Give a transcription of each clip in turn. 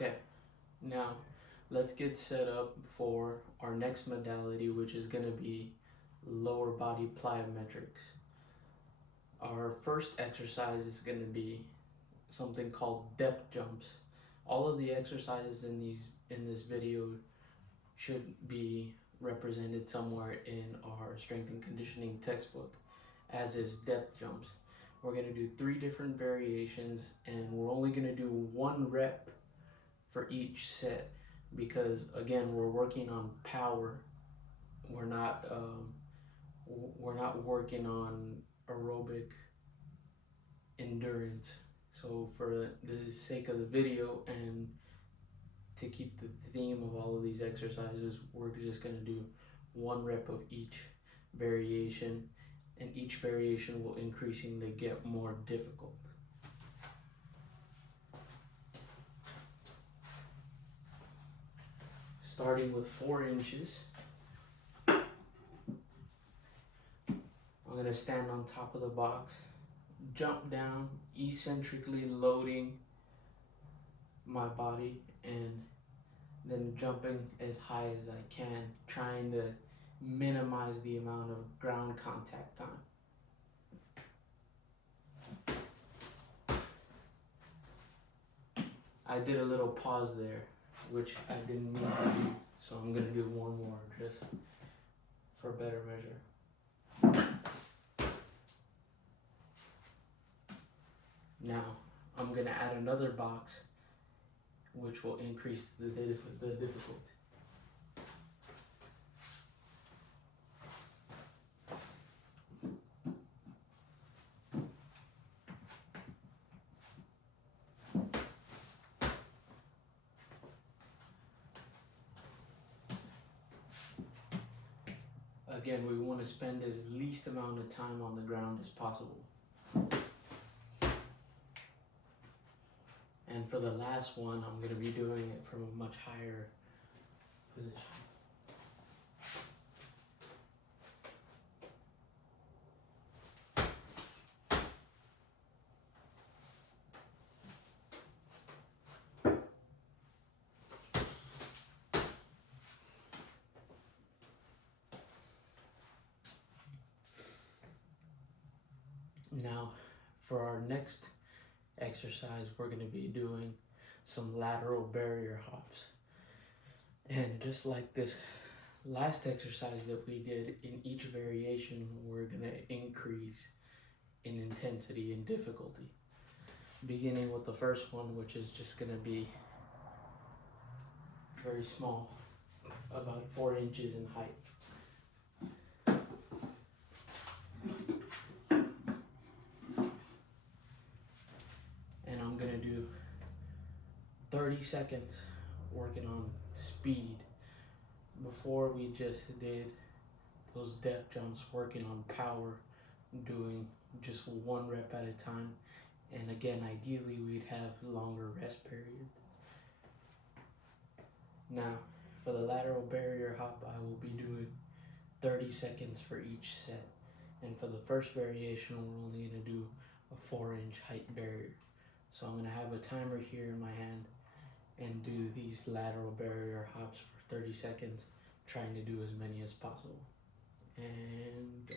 Okay, now let's get set up for our next modality, which is going to be lower body plyometrics. Our first exercise is going to be something called depth jumps. All of the exercises in this video should be represented somewhere in our strength and conditioning textbook, as is depth jumps. We're going to do 3 different variations, and we're only going to do 1 rep for each set, because again, we're working on power. We're not working on aerobic endurance. So for the sake of the video and to keep the theme of all of these exercises, we're just going to do 1 rep of each variation, and each variation will increasingly get more difficult. Starting with 4 inches, I'm going to stand on top of the box, jump down, eccentrically loading my body, and then jumping as high as I can, trying to minimize the amount of ground contact time. I did a little pause there, which I didn't mean to do, so I'm going to do 1 more just for better measure. Now, I'm going to add another box, which will increase the difficulty. Again, we want to spend as least amount of time on the ground as possible. And for the last one, I'm going to be doing it from a much higher position. Now, for our next exercise, we're going to be doing some lateral barrier hops. And just like this last exercise that we did, in each variation, we're going to increase in intensity and difficulty. Beginning with the first one, which is just going to be very small, about 4 inches in height. And I'm going to do 30 seconds working on speed. Before, we just did those depth jumps working on power, doing just 1 rep at a time. And again, ideally we'd have longer rest periods. Now, for the lateral barrier hop, I will be doing 30 seconds for each set. And for the first variation, we're only going to do a 4-inch height barrier. So I'm going to have a timer here in my hand and do these lateral barrier hops for 30 seconds, trying to do as many as possible. And go.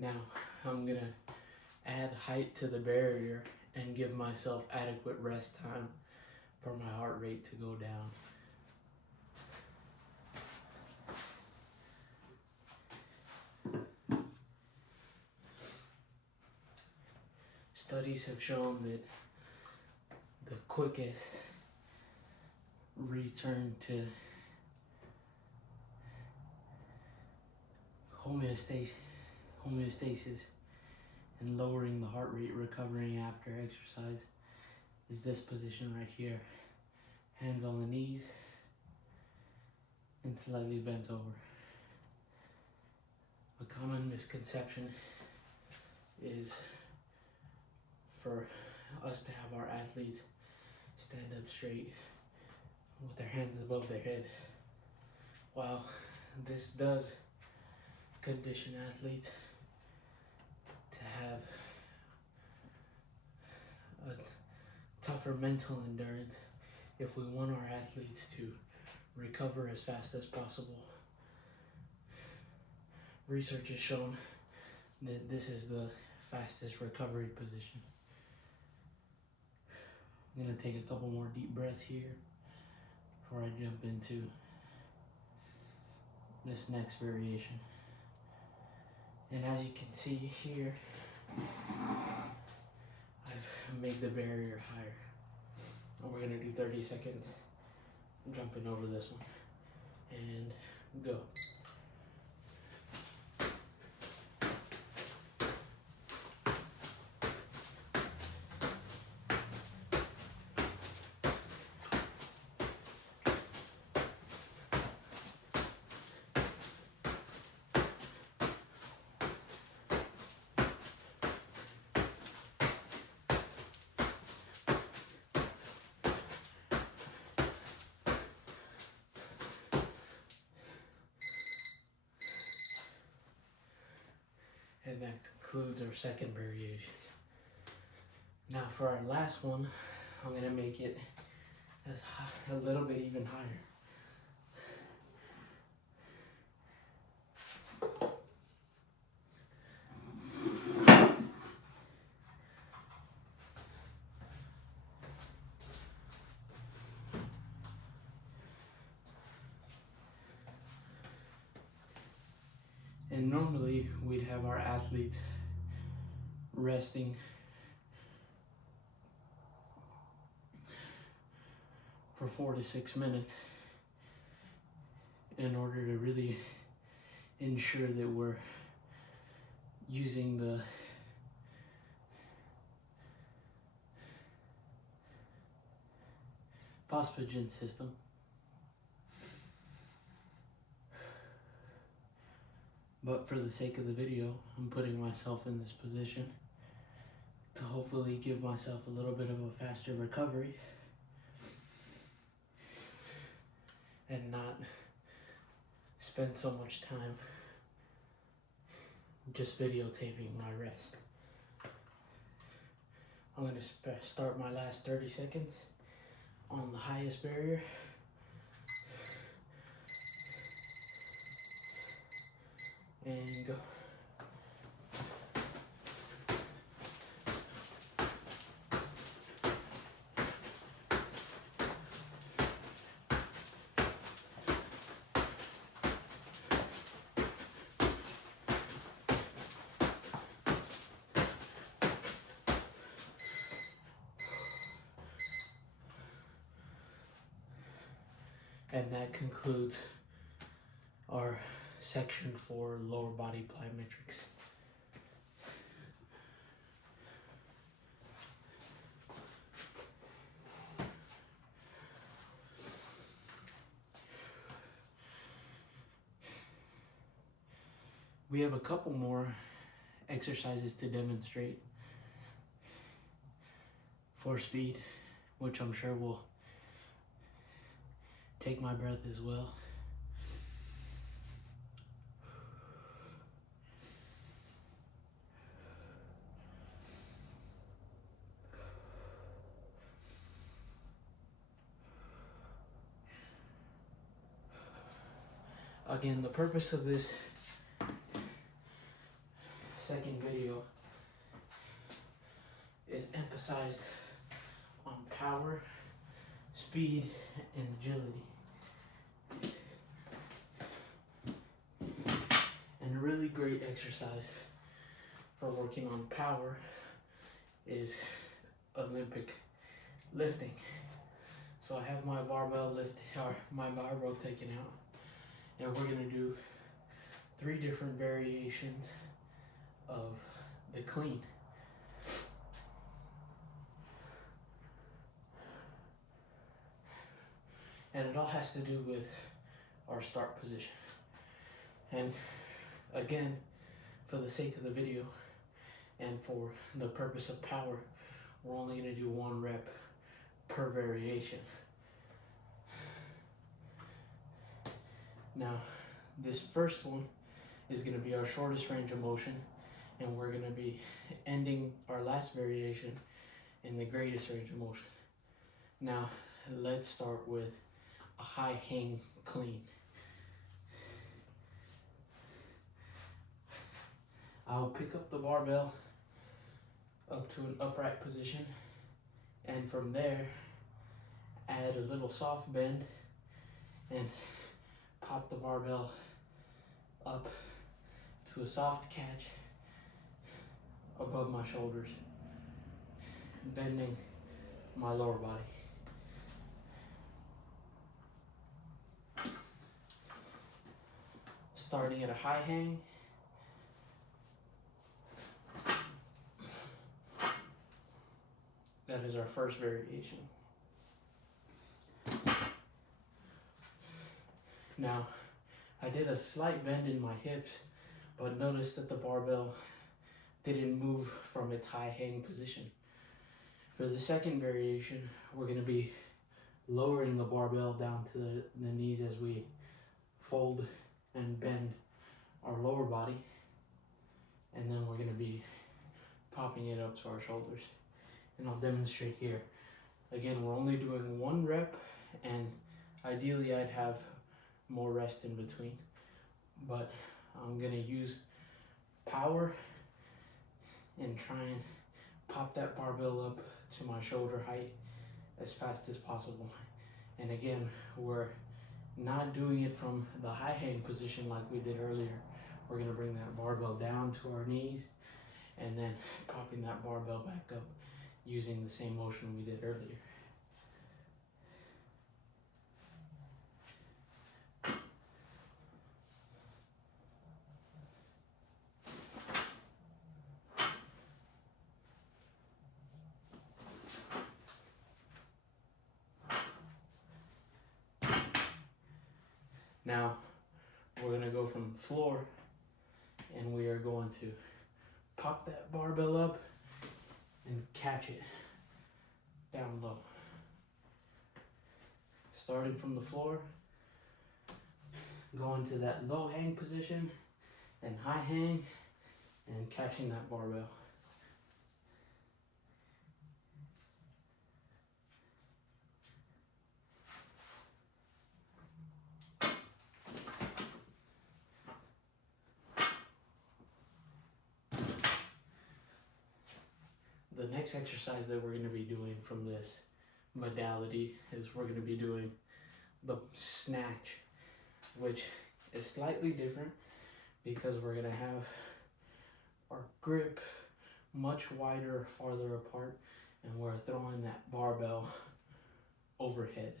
Now, I'm going to add height to the barrier and give myself adequate rest time for my heart rate to go down. Studies have shown that the quickest return to homeostasis and lowering the heart rate, recovering after exercise, is this position right here. Hands on the knees and slightly bent over. A common misconception is for us to have our athletes stand up straight with their hands above their head. While this does condition athletes to have a tougher mental endurance, if we want our athletes to recover as fast as possible, research has shown that this is the fastest recovery position. I'm going to take a couple more deep breaths here before I jump into this next variation. And as you can see here, I've made the barrier higher. And we're going to do 30 seconds jumping over this one. And go. And that concludes our second variation. Now for our last one, I'm gonna make it as high, a little bit even higher. And normally we'd have our athletes resting for 4 to 6 minutes in order to really ensure that we're using the phosphagen system. But for the sake of the video, I'm putting myself in this position to hopefully give myself a little bit of a faster recovery and not spend so much time just videotaping my rest. I'm going to start my last 30 seconds on the highest barrier. And go. And that concludes our section for lower body plyometrics. We have a couple more exercises to demonstrate for speed, which I'm sure will take my breath as well. Again, the purpose of this second video is emphasized on power, speed, and agility. And a really great exercise for working on power is Olympic lifting. So I have my barbell my barbell taken out, and we're gonna do 3 different variations of the clean. And it all has to do with our start position. And again, for the sake of the video and for the purpose of power, we're only going to do 1 rep per variation. Now, this first one is going to be our shortest range of motion, and we're going to be ending our last variation in the greatest range of motion. Now, let's start with a high hang clean. I'll pick up the barbell up to an upright position, and from there add a little soft bend and pop the barbell up to a soft catch above my shoulders, bending my lower body. Starting at a high hang, that is our first variation. Now, I did a slight bend in my hips, but notice that the barbell didn't move from its high hang position. For the second variation, we're going to be lowering the barbell down to the knees as we fold and bend our lower body, and then we're going to be popping it up to our shoulders. And I'll demonstrate here. Again, we're only doing 1 rep, and ideally I'd have more rest in between, but I'm going to use power and try and pop that barbell up to my shoulder height as fast as possible. And again, we're not doing it from the high hang position like we did earlier. We're going to bring that barbell down to our knees and then popping that barbell back up using the same motion we did earlier. Now, we're going to go from the floor, and we are going to pop that barbell up and catch it down low. Starting from the floor, going to that low hang position and high hang, and catching that barbell. The next exercise that we're going to be doing from this modality is we're going to be doing the snatch, which is slightly different because we're going to have our grip much wider, farther apart, and we're throwing that barbell overhead.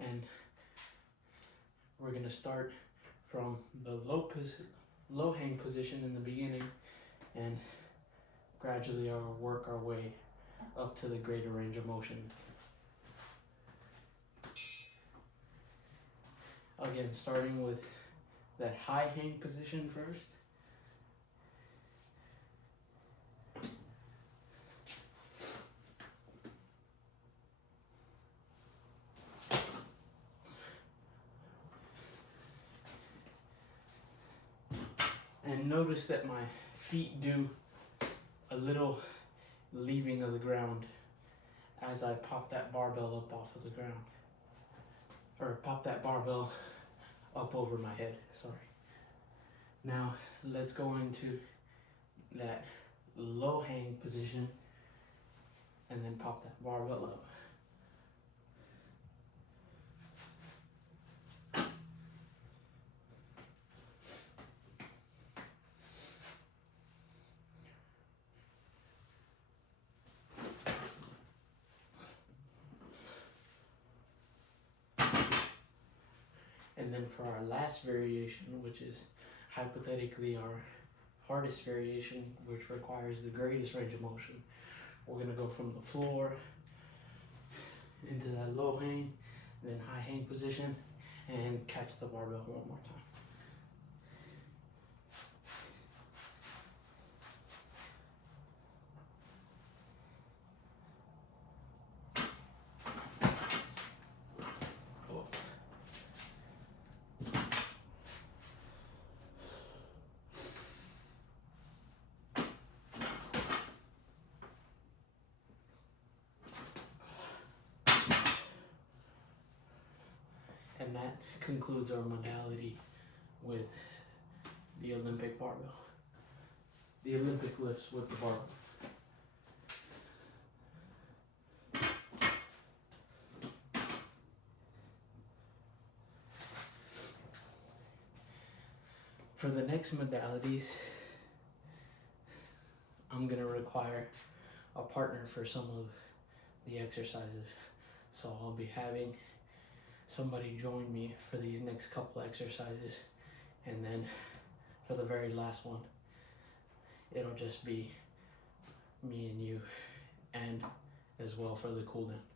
And we're going to start from the low hang position in the beginning and gradually work our way up to the greater range of motion. Again, starting with that high hang position first. And notice that my feet do a little leaving of the ground as I pop that barbell up off of the ground. Or pop that barbell up over my head, sorry. Now, let's go into that low hang position and then pop that barbell up. And then for our last variation, which is hypothetically our hardest variation, which requires the greatest range of motion. We're gonna go from the floor into that low hang, then high hang position, and catch the barbell one more time. And that concludes our modality with the Olympic barbell. The Olympic lifts with the barbell. For the next modalities, I'm gonna require a partner for some of the exercises. So I'll be having somebody join me for these next couple exercises, and then for the very last one, it'll just be me and you, and as well for the cool down.